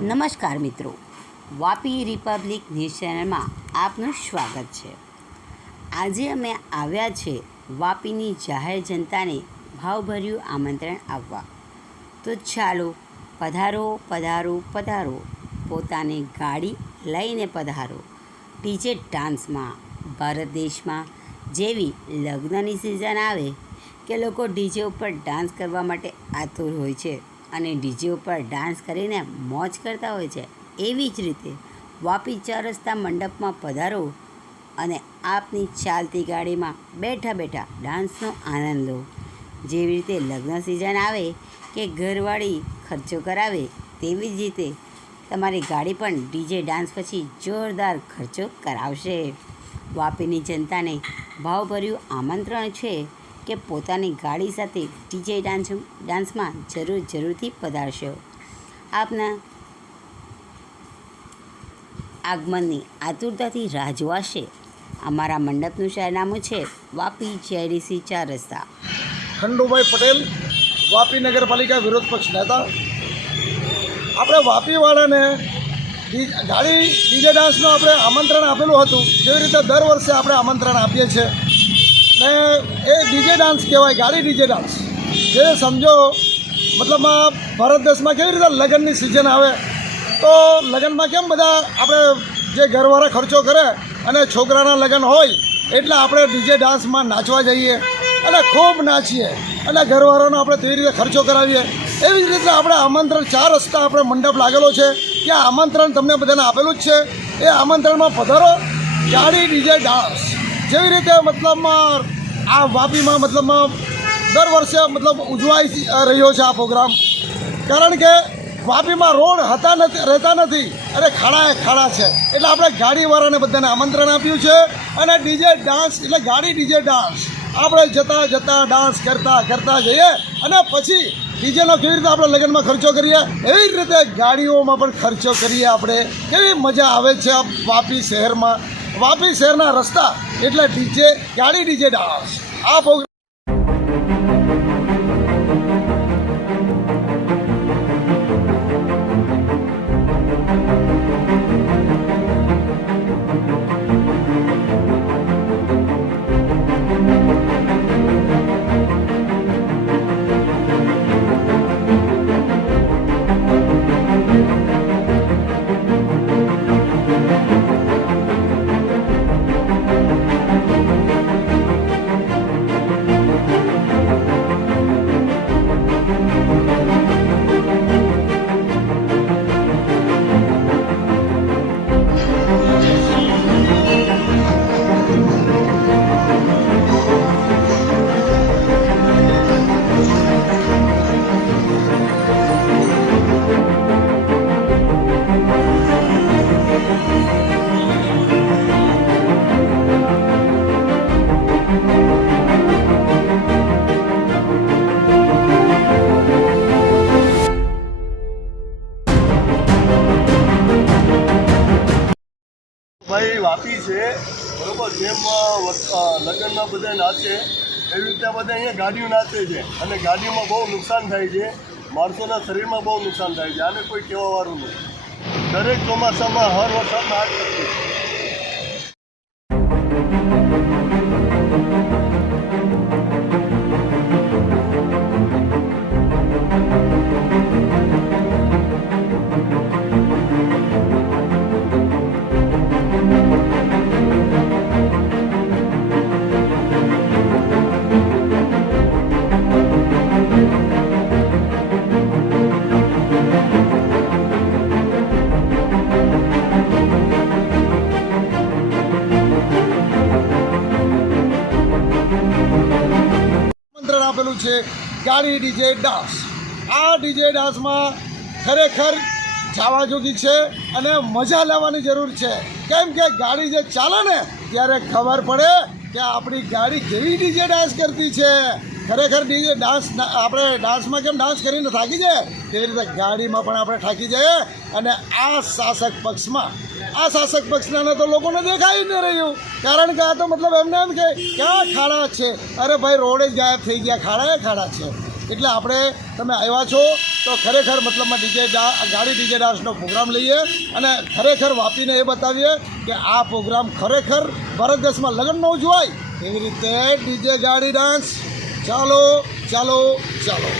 નમસ્કાર મિત્રો, Vapi Republic news ચેનલમાં આપનું સ્વાગત છે। આજે અમે આવ્યા છે વાપીની જાહેર જનતાને ભાવભર્યું આમંત્રણ આપવા। તો ચાલો પધારો પધારો પધારો, પોતાની ગાડી લઈને પધારો। ડીજે ડાન્સમાં ભારત દેશમાં જેવી લગ્નની સિઝન આવે કે લોકો ડીજે ઉપર ડાન્સ કરવા માટે આતુર હોય છે અને ડીજે ઉપર ડાન્સ કરીને મોજ કરતા હોય છે। એવી જ રીતે વાપી 4 રસ્તા મંડપમાં પધારો અને આપની ચાલતી ગાડીમાં બેઠા બેઠા ડાન્સનો આનંદ લો। જેવી રીતે લગ્ન સિઝન આવે કે ઘરવાળી ખર્ચો કરાવે, તેવી જ રીતે તમારી ગાડી પણ ડીજે ડાન્સ પછી જોરદાર ખર્ચો કરાવશે। વાપીની જનતાને ભાવભર્યું આમંત્રણ છે કે પોતાની ગાડી સાથે ડીજે ડાન્સમાં જરૂરથી પધારશો। આપના આગમનની આતુરતાથી રાહ જોવાશે। અમારા મંડપનું સરનામું છે વાપી JDC 4 રસ્તા। ખંડુભાઈ પટેલ, વાપી નગરપાલિકા વિરોધ પક્ષ નેતા। આપણે વાપીવાળાને ગાડી ડીજે ડાન્સનું આપણે આમંત્રણ આપેલું હતું, જેવી રીતે દર વર્ષે આપણે આમંત્રણ આપીએ છીએ ને એ ડીજે ડાન્સ કહેવાય, ગાડી ડીજે ડાન્સ। જે સમજો મતલબમાં ભારત દેશમાં કેવી રીતે લગ્નની સિઝન આવે તો લગ્નમાં કેમ બધા આપણે જે ઘરવાળા ખર્ચો કરે અને છોકરાના લગ્ન હોય એટલે આપણે ડીજે ડાન્સમાં નાચવા જઈએ અને ખૂબ નાચીએ અને ઘરવાળાનો આપણે તેવી રીતે ખર્ચો કરાવીએ। એવી જ રીતે આપણે આમંત્રણ 4 રસ્તા આપણે મંડપ લાગેલો છે, કે આ આમંત્રણ તમને બધાને આપેલું જ છે। એ આમંત્રણમાં પધારો, ગાડી ડીજે ડાન્સ જેવી રીતે મતલબમાં આ વાપીમાં મતલબમાં દર વર્ષે મતલબ ઉજવાઈ રહ્યો છે આ પ્રોગ્રામ। કારણ કે વાપીમાં રોડ રહેતા નથી અને ખાડા છે, એટલે આપણે ગાડીવાળાને બધાને આમંત્રણ આપ્યું છે અને ડીજે ડાન્સ એટલે ગાડી ડીજે ડાન્સ આપણે જતાં ડાન્સ કરતા જઈએ અને પછી ડીજેનો કેવી રીતે આપણે લગ્નમાં ખર્ચો કરીએ એવી જ રીતે ગાડીઓમાં પણ ખર્ચો કરીએ આપણે। કેવી મજા આવે છે આ વાપી શહેરમાં, વાપી શહેરના રસ્તા એટલે ગાડી ડીજે ડાન્સ આ પ્રોગ્રામ। ભાઈ વાપી છે બરોબર, જેમ લગ્નમાં બધા નાચે એવી રીતે બધા અહીંયા ગાડીઓ નાચે છે અને ગાડીમાં બહુ નુકસાન થાય છે, માણસોના શરીરમાં બહુ નુકસાન થાય છે। આને કોઈ કહેવાવાળું નથી। દરેક ચોમાસામાં હર વરસાદમાં આ જ કરતી છે। આપેલું છે ગાડી ડીજે ડાન્સ। આ ડીજે ડાન્સમાં ખરેખર જવા જોગી છે અને મજા લેવાની જરૂર છે, કેમ કે ગાડી જે ચાલે ને ત્યારે ખબર પડે કે આપણી ગાડી કેવી ડીજે ડાન્સ કરતી છે। ખરેખર ડીજે ડાન્સ આપણે ડાન્સમાં કેમ ડાન્સ કરીને થાકી જાય તેવી રીતે ગાડીમાં પણ આપણે થાકી જઈએ અને આ શાસક પક્ષના તો લોકોને દેખાઈ જ નહીં રહ્યું, કારણ કે આ તો મતલબ એમને એમ કે ક્યાં ખાડા છે, અરે ભાઈ રોડ જ ગાયબ થઈ ગયા, ખાડા છે। એટલે આપણે તમે આવ્યા છો તો ખરેખર મતલબમાં ગાડી ડીજે ડાન્સનો પ્રોગ્રામ લઈએ અને ખરેખર વાપીને એ બતાવીએ કે આ પ્રોગ્રામ ખરેખર ભારત દેશમાં લગ્નમાં ઉજવાય એવી રીતે ડીજે ગાડી ડાન્સ ચાલો ચાલો ચાલો.